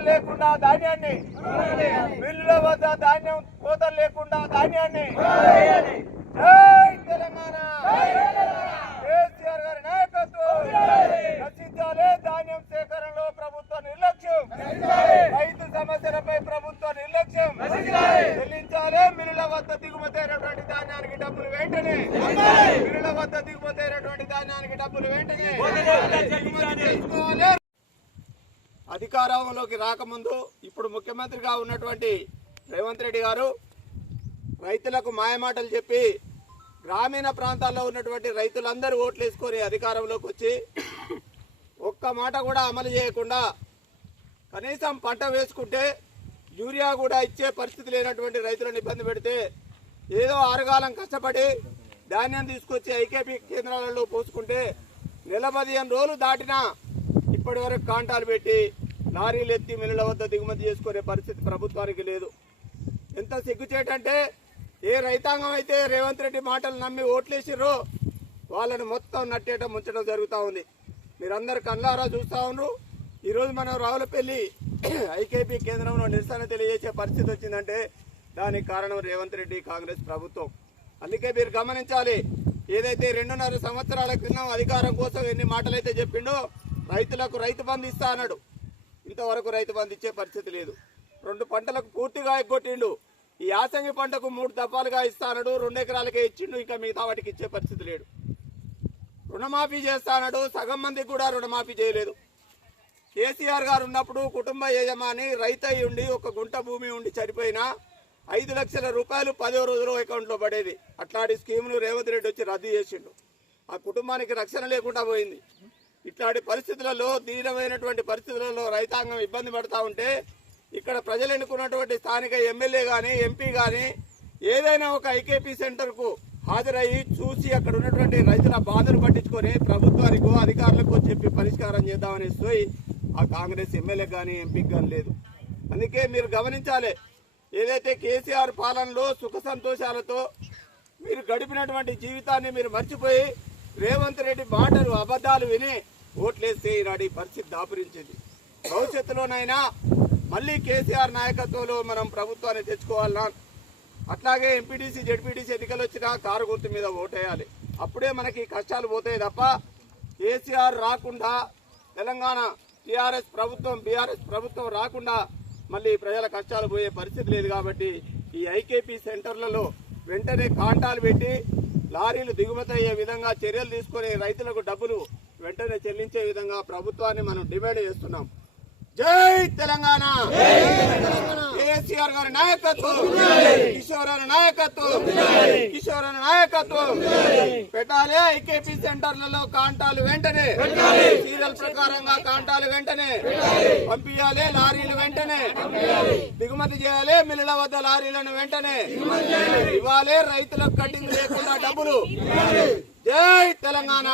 కోతలు లేకుండా ధాన్యాన్ని, మిల్లుల వద్ద ధాన్యం కోతలు లేకుండా ధాన్యాన్ని. జై తెలంగాణ, కేసీఆర్ గారి నాయకత్వం. రచించాలే ధాన్యం సేకరణలో ప్రభుత్వ నిర్లక్ష్యం, రైతు సమస్యలపై ప్రభుత్వ నిర్లక్ష్యం. చెల్లించాలే మిల్లుల వద్ద దిగుమతి అయినటువంటి ధాన్యానికి డబ్బులు వెంటనే, మిల్లుల వద్ద దిగుమతి అయినటువంటి ధాన్యానికి డబ్బులు వెంటనే తీసుకోవాలి. అధికారంలోకి రాకముందు ఇప్పుడు ముఖ్యమంత్రిగా ఉన్నటువంటి రేవంత్ రెడ్డి గారు రైతులకు మాయమాటలు చెప్పి గ్రామీణ ప్రాంతాల్లో ఉన్నటువంటి రైతులందరూ ఓట్లు వేసుకొని అధికారంలోకి వచ్చి ఒక్క మాట కూడా అమలు చేయకుండా కనీసం పంట వేసుకుంటే యూరియా కూడా ఇచ్చే పరిస్థితి లేనటువంటి రైతులను ఇబ్బంది పెడితే ఏదో ఆరుగాలం కష్టపడి ధాన్యం తీసుకొచ్చి ఐకేపీ కేంద్రాలలో పోసుకుంటే 15 రోజులు దాటినా ఇప్పటి వరకు కాంటాలు పెట్టి లారీలు ఎత్తి మిల్లుల వద్ద దిగుమతి చేసుకునే పరిస్థితి ప్రభుత్వానికి లేదు. ఎంత సిగ్గుచేటంటే ఏ రైతాంగం అయితే రేవంత్ రెడ్డి మాటలు నమ్మి ఓట్లేసిర్రో వాళ్ళని మొత్తం నట్టేయడం ముంచడం జరుగుతూ ఉంది. మీరందరూ కళ్ళారా చూస్తూ ఉన్నారు. ఈరోజు మనం రావులపల్లి ఐకేపీ కేంద్రంలో నిరసన తెలియజేసే పరిస్థితి వచ్చిందంటే దానికి కారణం రేవంత్ రెడ్డి కాంగ్రెస్ ప్రభుత్వం. అందుకే మీరు గమనించాలి, ఏదైతే 2.5 సంవత్సరాల క్రితం అధికారం కోసం ఎన్ని మాటలైతే చెప్పిండో రైతులకు రైతు బంధు ఇస్తా అన్నాడు. ఇంతవరకు రైతు బంధు ఇచ్చే పరిస్థితి లేదు. 2 పంటలకు పూర్తిగా ఎగ్గొట్టిండు. ఈ యాసంగి పంటకు 3 దఫాలుగా ఇస్తానడు, 2 ఎకరాలకే ఇచ్చిండు. ఇంకా మిగతా వాటికి ఇచ్చే పరిస్థితి లేడు. రుణమాఫీ చేస్తానడు, సగం మందికి కూడా రుణమాఫీ చేయలేదు. కేసీఆర్ గారు ఉన్నప్పుడు కుటుంబ యజమాని రైతు ఉండి ఒక గుంట భూమి ఉండి చనిపోయినా 5 లక్షల రూపాయలు 10వ రోజులో అకౌంట్లో పడేది. అట్లాంటి స్కీమును రేవంత్ రెడ్డి వచ్చి రద్దు చేసిండు. ఆ కుటుంబానికి రక్షణ లేకుండా పోయింది. ఇట్లాంటి పరిస్థితులలో, దీనమైనటువంటి పరిస్థితులలో రైతాంగం ఇబ్బంది పడతా ఉంటే ఇక్కడ ప్రజలు ఎన్నుకున్నటువంటి స్థానిక ఎమ్మెల్యే కానీ ఎంపీ కానీ ఏదైనా ఒక ఐకేపీ సెంటర్కు హాజరయ్యి చూసి అక్కడ ఉన్నటువంటి రైతుల బాధను పట్టించుకొని ప్రభుత్వానికో అధికారులకు చెప్పి పరిష్కారం చేద్దామని సోయి ఆ కాంగ్రెస్ ఎమ్మెల్యే కానీ ఎంపీకి కానీ లేదు. అందుకే మీరు గమనించాలి, ఏదైతే కేసీఆర్ పాలనలో సుఖ సంతోషాలతో మీరు గడిపినటువంటి జీవితాన్ని మీరు మర్చిపోయి రేవంత్ రెడ్డి మాటలు అబద్ధాలు విని ఓట్లేస్తే ఈనాడు ఈ పరిస్థితి దాపురించింది. భవిష్యత్తులోనైనా మళ్ళీ కేసీఆర్ నాయకత్వంలో మనం ప్రభుత్వాన్ని తెచ్చుకోవాలన్నా, అట్లాగే ఎంపీటీసీ జెడ్పీటీసీ ఎన్నికలు వచ్చినా కారు గుర్తు మీద ఓటేయాలి. అప్పుడే మనకి కష్టాలు పోతాయి తప్ప కేసీఆర్ రాకుండా, తెలంగాణ టీఆర్ఎస్ ప్రభుత్వం బీఆర్ఎస్ ప్రభుత్వం రాకుండా మళ్ళీ ప్రజల కష్టాలు పోయే పరిస్థితి లేదు. కాబట్టి ఈ ఐకేపీ సెంటర్లలో వెంటనే కాంటాలు పెట్టి లారీలు దిగుమతి అయ్యే విధంగా చర్యలు తీసుకొని రైతులకు డబ్బులు వెంటనే చెల్లించే విధంగా ప్రభుత్వాన్ని మనం డిమాండ్ చేస్తున్నాం. జై తెలంగాణ, కేసీఆర్ గారి నాయకత్వం, కిషోర్ గారి నాయకత్వం, కిషోర్ గారి నాయకత్వం. పెట్టాలి ఐకేపీ సెంటర్లలో కాంటాలు వెంటనే, సీరియల్ ప్రకారంగా కాంటాలు వెంటనే పంపించాలి, లారీలు వెంటనే దిగుమతి చేయాలి, మిల్లుల వద్ద లారీలను వెంటనే ఇవ్వాలి, రైతులకు కటింగ్ లేకుండా డబ్బులు. జై తెలంగాణ.